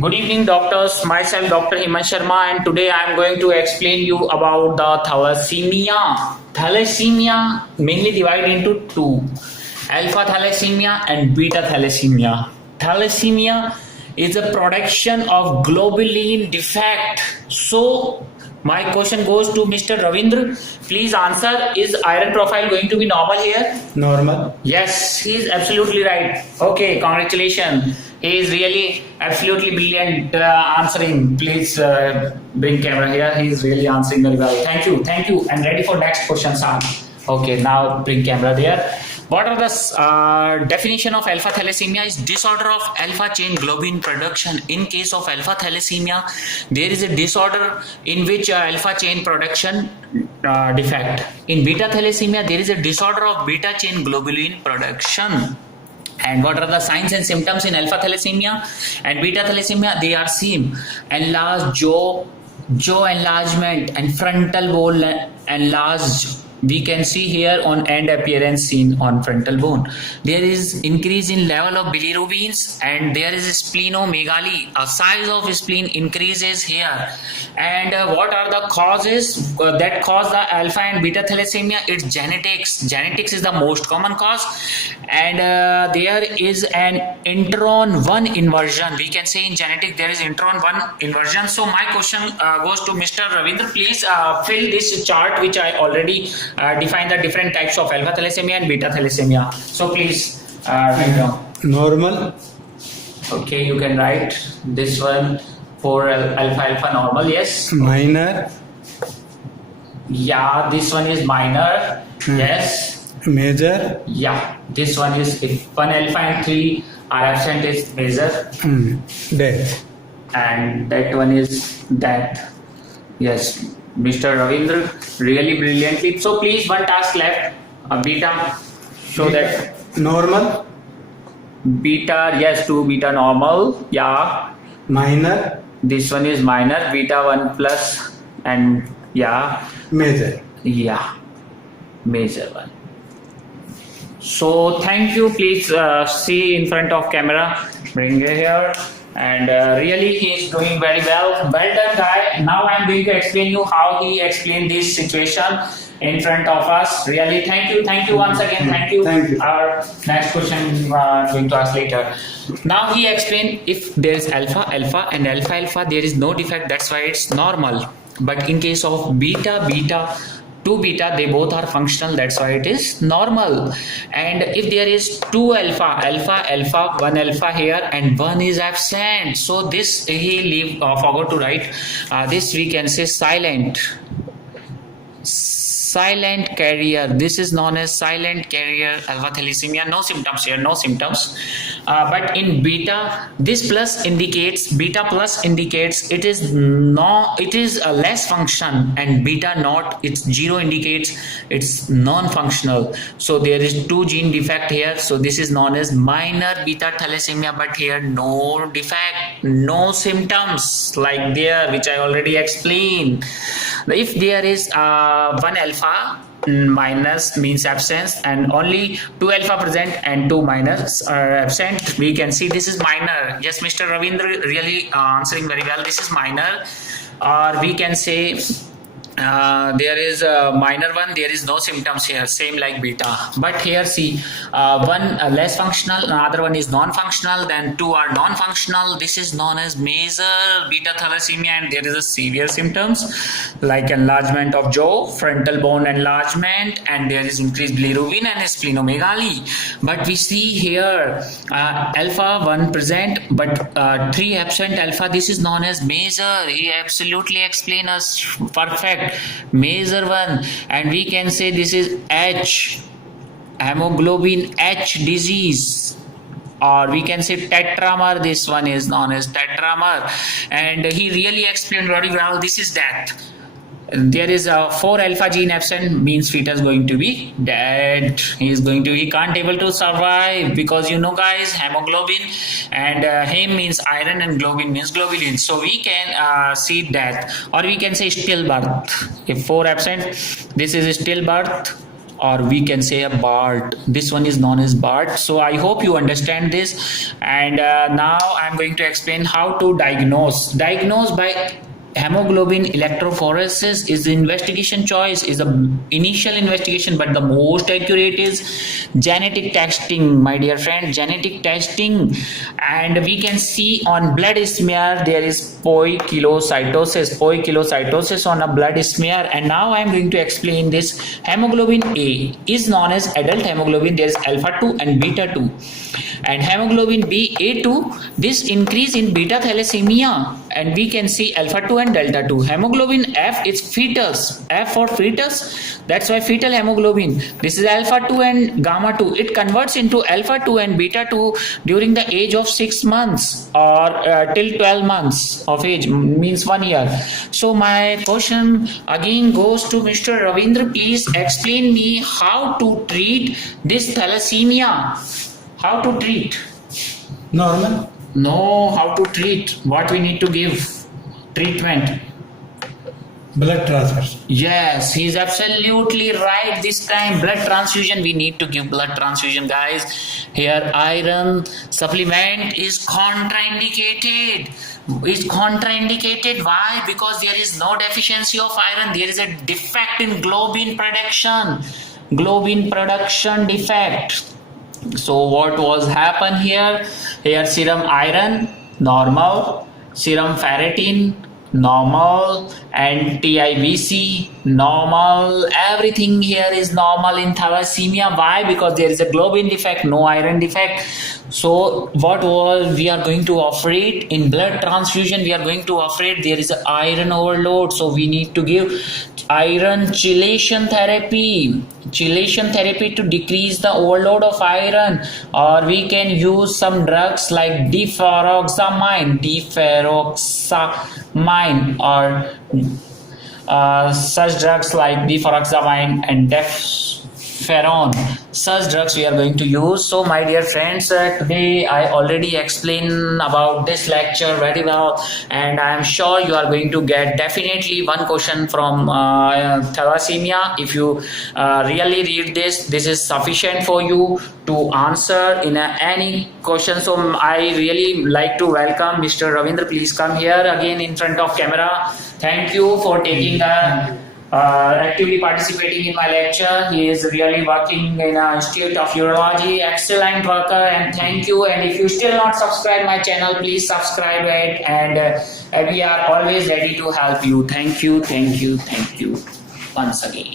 Good evening, doctors. Myself, Dr.hemant Sharma, and today I am going to explain you about the thalassemia. Thalassemia mainly divided into two: alpha thalassemia and beta thalassemia. Thalassemia is a production of globulin defect. So, my question goes to Mr. Ravindra. Please answer: is iron profile going to be normal here? Normal. Yes, he is absolutely right. Okay, congratulations. He is really absolutely brilliant answering. Please bring camera here. He is really answering very well. Thank you. And ready for next question, sir. Okay, now bring camera there. What are the definition of alpha thalassemia? Is disorder of alpha chain globulin production. In case of alpha thalassemia, there is a disorder in which alpha chain production defect. In beta thalassemia, there is a disorder of beta chain globulin production. And what are the signs and symptoms in alpha thalassemia and beta thalassemia? They are same: enlarged jaw enlargement, and frontal bone enlarged. We can see here on end appearance seen on frontal bone. There is increase in level of bilirubins, and there is splenomegaly. A size of spleen increases here. And what are the causes that cause the alpha and beta thalassemia? It's genetics. Genetics is the most common cause, and there is an intron 1 inversion. We can say in genetics there is intron 1 inversion. So my question goes to Mr. Ravindra. Please fill this chart which I already define the different types of alpha thalassemia and beta thalassemia. So please write down. Normal. Okay, you can write this one for alpha normal. Yes. Minor. Yeah, this one is minor. Yes. Major. Yeah, this one is if 1 alpha and 3 are absent is major. Death. And that one is that. Yes, Mr. Ravindra, really brilliantly. So please, one task left. Beta, show that. Normal. Beta, yes, 2 beta normal. Yeah. Minor. This one is minor. Beta 1 plus and yeah. Major. Yeah. Major one. So thank you. Please see in front of camera. Bring it here. And really he is doing very well. Well done, guy. Now I am going to explain you how he explained this situation in front of us. Really, thank you once again. Thank you. Our next question going to ask later. Now he explained if there is alpha and alpha, there is no defect. That's why it's normal. But in case of beta, 2 beta, they both are functional. That's why it is normal. And if there is 2 alpha, 1 alpha here, and 1 is absent, so this he forgot to write. This we can say silent carrier. This is known as silent carrier alpha thalassemia. No symptoms here, no symptoms. But in beta, this plus indicates, beta plus indicates it is a less function, and beta not, it's 0 indicates it's non-functional. So there is 2 gene defect here. So this is known as minor beta thalassemia, but here no defect, no symptoms like there, which I already explained. If there is 1 alpha minus means absence, and only 2 alpha present and 2 minus are absent, we can see this is minor. Yes, Mr. Ravindra really answering very well. This is minor, or we can say there is a minor one, there is no symptoms here, same like beta. But here see, one less functional, another one is non-functional, then 2 are non-functional. This is known as major beta thalassemia, and there is a severe symptoms like enlargement of jaw, frontal bone enlargement, and there is increased bilirubin and splenomegaly. But we see here alpha 1 present but 3 absent alpha. This is known as major. He absolutely explained us perfect. Major one, and we can say this is H, hemoglobin H disease, or we can say tetramer. This one is known as tetramer, and he really explained very well. This is that there is a 4 alpha gene absent, means fetus going to be dead. He can't able to survive, because you know guys, hemoglobin and hem means iron and globin means globulin. So we can see death, or we can say stillbirth. If 4 absent, this is stillbirth. or we can say a BART. This one is known as BART. So I hope you understand this. And now I'm going to explain how to diagnose. Diagnose by hemoglobin electrophoresis is the investigation choice, is the initial investigation, but the most accurate is genetic testing, my dear friend, genetic testing. And we can see on blood smear there is poikilocytosis on a blood smear. And now I am going to explain this. Hemoglobin A is known as adult hemoglobin. There is alpha 2 and beta 2. And hemoglobin B A2, this increase in beta thalassemia, and we can see alpha 2 and delta 2. Hemoglobin F is fetus, F for fetus, that's why fetal hemoglobin. This is alpha 2 and gamma 2. It converts into alpha 2 and beta 2 during the age of 6 months or till 12 months of age, means 1 year. So my question again goes to Mr. Ravindra. Please explain me how to treat this thalassemia. How to treat? Normal. No, how to treat? What we need to give? Treatment. Blood transfusion. Yes, he's absolutely right. This time, blood transfusion. We need to give blood transfusion, guys. Here, iron supplement is contraindicated. It's contraindicated. Why? Because there is no deficiency of iron. There is a defect in globin production. Globin production defect. So what was happen here? Here serum iron normal, serum ferritin normal, and TIBC normal. Everything here is normal in thalassemia. Why? Because there is a globin defect, no iron defect. So what was we are going to operate in blood transfusion? We are going to operate. There is an iron overload, so we need to give iron chelation therapy. Chelation therapy to decrease the overload of iron, or we can use some drugs like deferoxamine, or such drugs like deferoxamine and defferon. Such drugs we are going to use. So my dear friends, today I already explained about this lecture very well, and I am sure you are going to get definitely one question from thalassemia. If you really read this is sufficient for you to answer in any question. So I really like to welcome Mr. Ravindra. Please come here again in front of camera. Thank you for taking actively participating in my lecture. He is really working in an Institute of Urology, excellent worker, and thank you. And if you still not subscribe my channel, please subscribe it, and we are always ready to help you. Thank you once again.